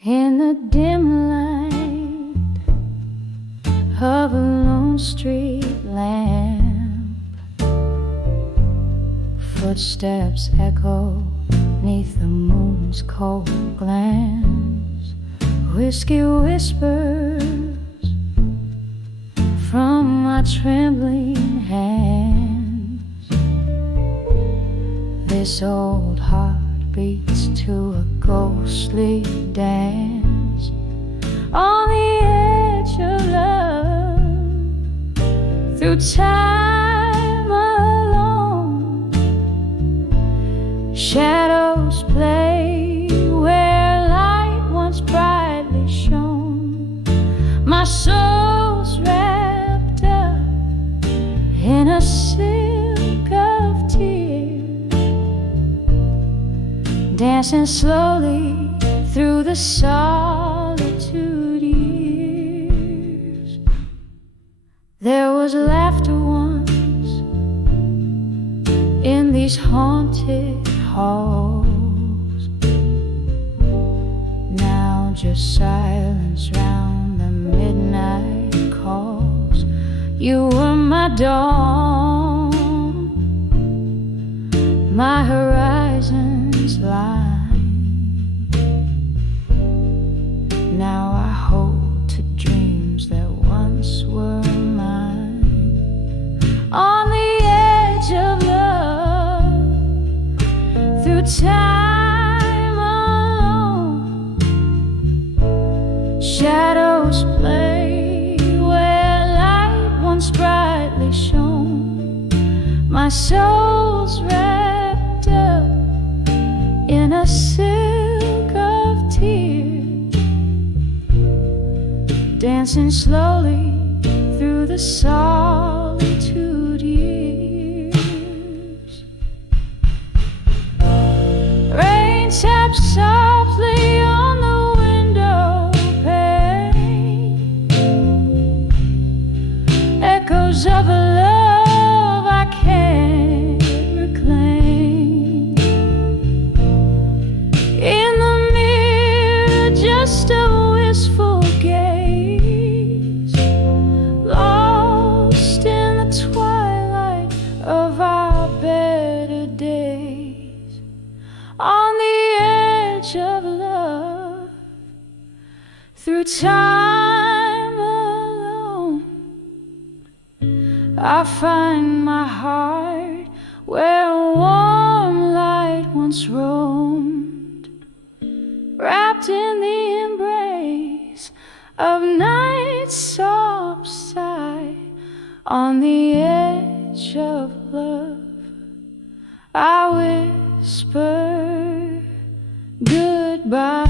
In the dim light of a lone street lamp, footsteps echo neath the moon's cold glance. Whiskey whispers from my trembling hands. This old heart beats to a ghostly dance on the edge of love. Through time alone, shadows play where light once brightly shone. My soul's wrapped up in a silk of tears, dancing slowly through the solitude years. There was laughter once in these haunted halls. Now just silence round the midnight calls. You were my dawn, my horizon's line. Now I hold to dreams that once were mine. On the edge of love, through time alone, shadows play where light once brightly shone. My soul's wrapped up in a silk of tears, dancing slowly through the solitude years. Rain taps softly on the window pane, echoes of a love I can't reclaim. In the mirror, just a wistful gaze, lost in the twilight of our better days. On the edge of love, through time alone, I find my heart where warm light once roamed, wrapped in the embrace of night's soft sigh. On the edge of love, I whisper goodbye.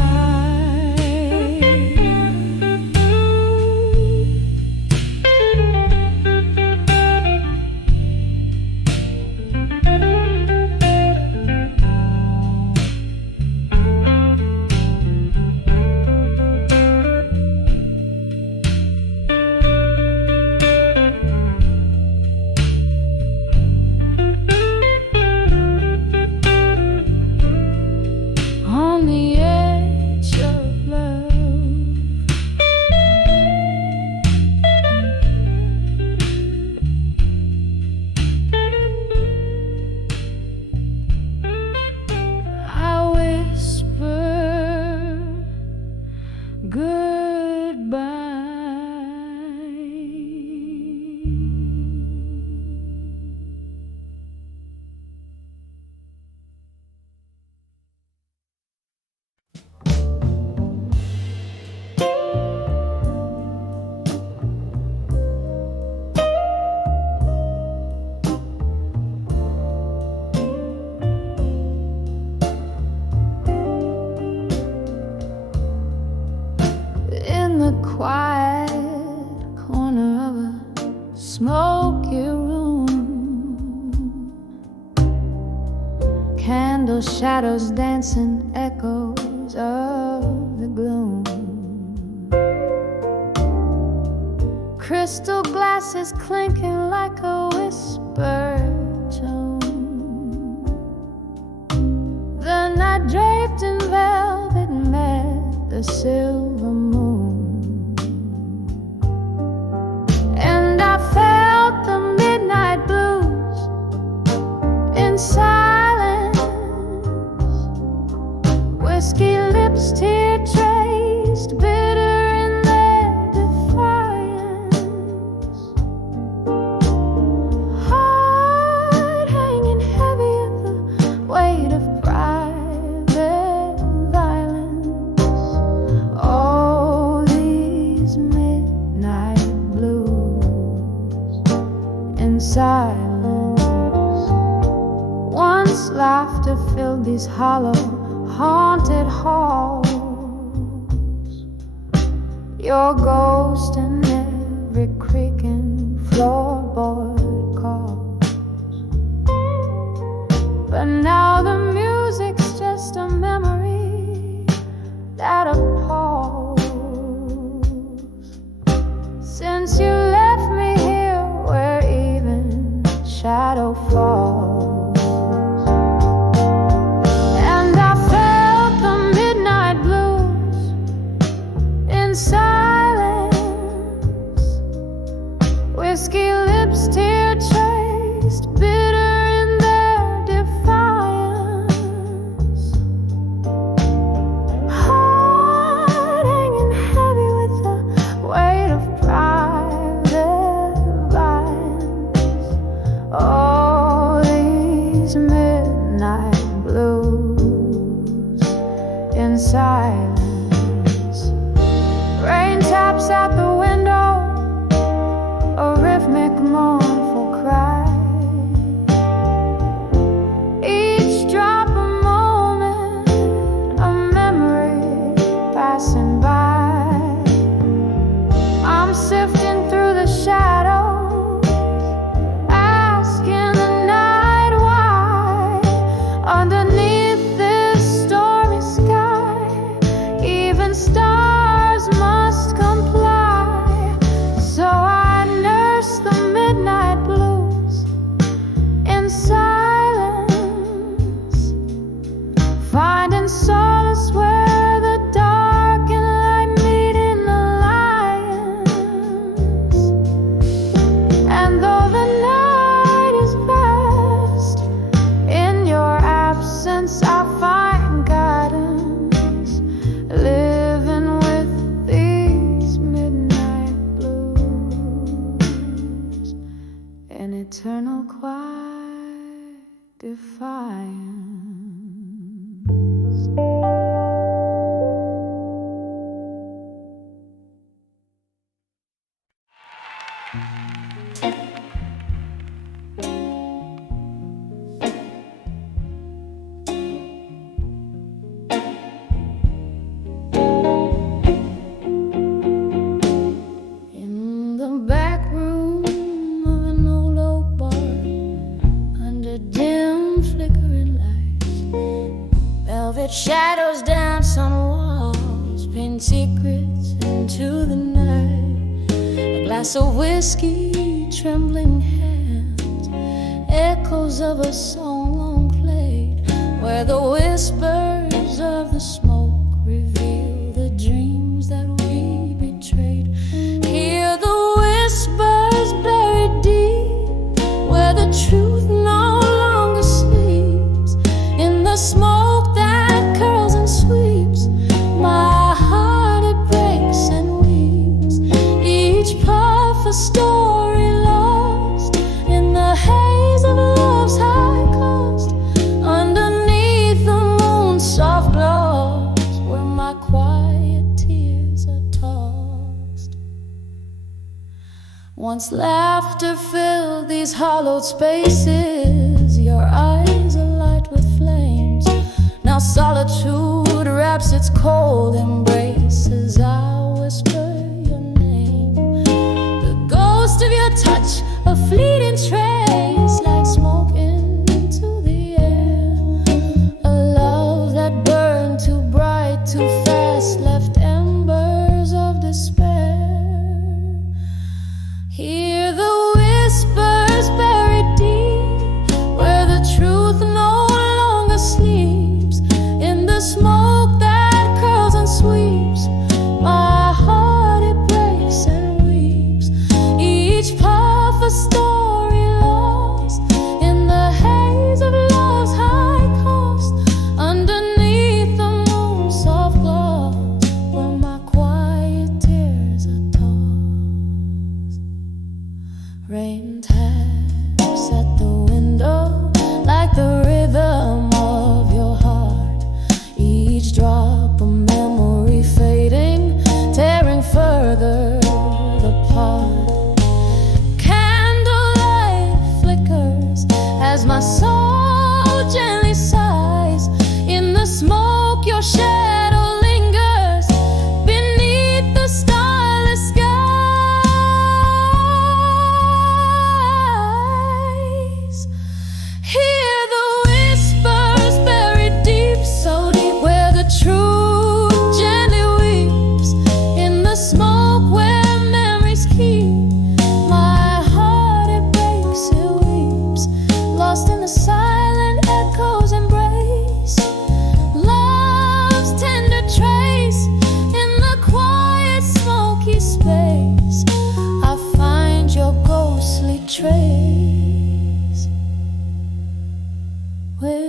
Candle shadows dancing, echoes of the gloom. Crystal glasses clinking like a whispered tune. The night draped in velvet met the silver moon, and I felt the midnight blues in silence. Whiskey lips, tear traced, bitter in their defiance. Heart hanging heavy at the weight of private violence. All these midnight blues in silence. Once laughter filled these hollow, haunted halls. Your ghost in every creaking floorboard calls. But now the music's just a memory that appalls. Since you left me here where even shadow falls. Silence, whiskey lips, tear traced, bitter in their defiance. Heart hanging heavy with the weight of private violence. All these midnight blues in silence. Rain taps at the window, a rhythmic mournful cry. Each drop a moment, a memory passing by. I'm sifting through the shadows, asking the night why. Underneath this stormy sky, even stars must comply. So I nurse the midnight blues in silence, finding solace where the dark and light meet in alliance. And though the night is vast, in your absence I find guidance, living with these midnight blues in eternal quiet defiance. In the back room of an old oak barn, under dim flickering lights, velvet shadows dance on walls, paint secrets into the night. A glass of whiskey, trembling hands, echoes of a song long played, where the whispers of the smoke reveal the dreams that we betrayed. Hear the whispers buried deep, where the truth no longer sleeps. In the smoke that curls and sweeps, my heart it breaks and weeps. Each puff a story lost in the haze of love's high cost. Underneath the moon's soft glows, where my quiet tears are tossed. Once laughter filled these hollowed spaces, your eyes alight with flames. Now solitude wraps its cold embrace as I whisper your name. The ghost of your touch, a fleeting trace, like smoke into the air.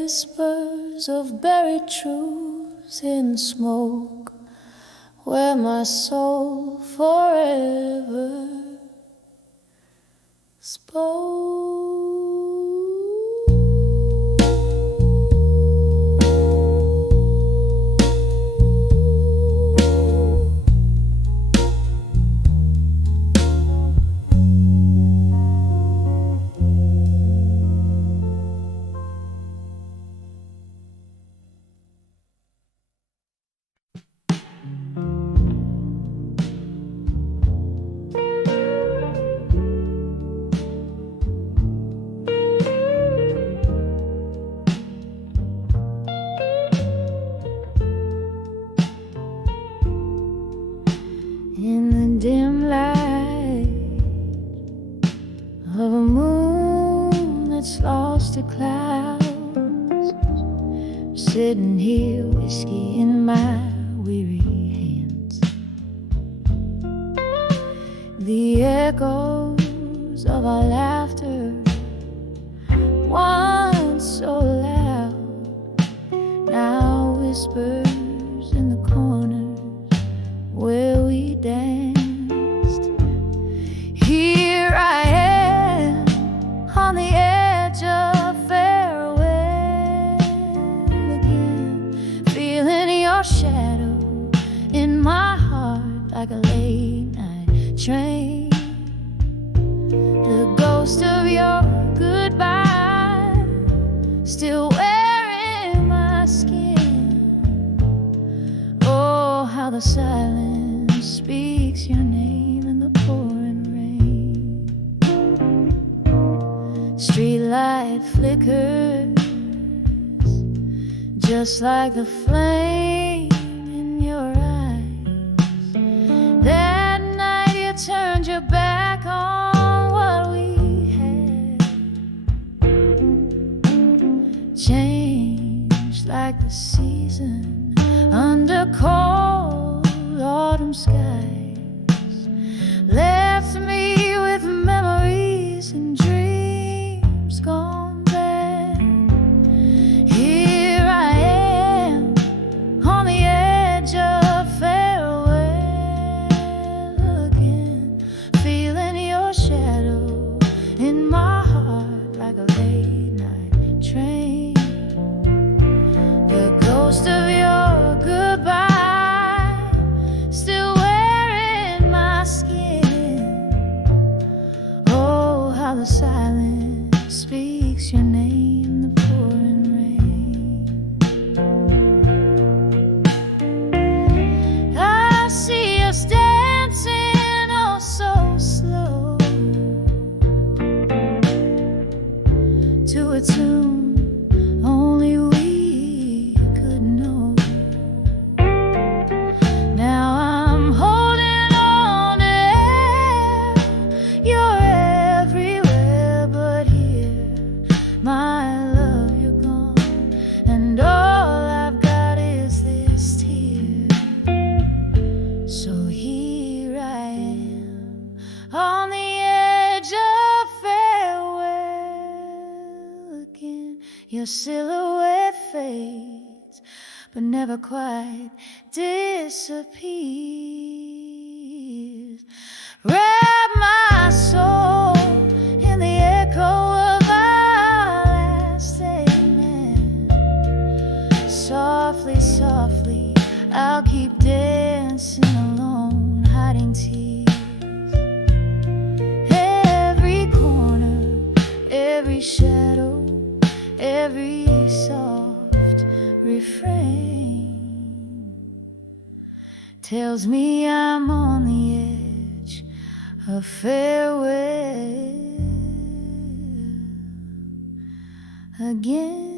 whispers of buried truths in smoke, where my soul forever spoke. In the dim light of a moon that's lost to clouds, sitting here, whiskey in my weary hands. The echoes of our laughter, once so loud, now whispers in the corners where we danced. Here I am on the edge of farewell again, feeling your shadow in my heart like a late night train. The ghost of your goodbye still wearing my skin. Oh, how the silence speaks your name in the pouring rain. Streetlight flickers just like the flame in your eyes. That night you turned your back on what we had. Changed like the season under cold autumn skies, left me with memories and dreams gone bad. Here I am on the edge of farewell again, feeling your shadow in my heart like a late night train. The ghost of your goodbye still wearing my skin. Oh, how the silence speaks your name in the pouring rain. I see us dancing oh so slow to a tune only we could know. Now I'm holding on to air. You're everywhere but here. My love, you're gone, and all I've got is this tear. So here I am on the edge of farewell again. Your silhouette fades but never quite disappears. Wrap my soul in the echo of our last amen. Softly, softly, I'll keep dancing alone, hiding tears. Every corner, every shadow, every soft refrain tells me I'm on the edge of farewell again.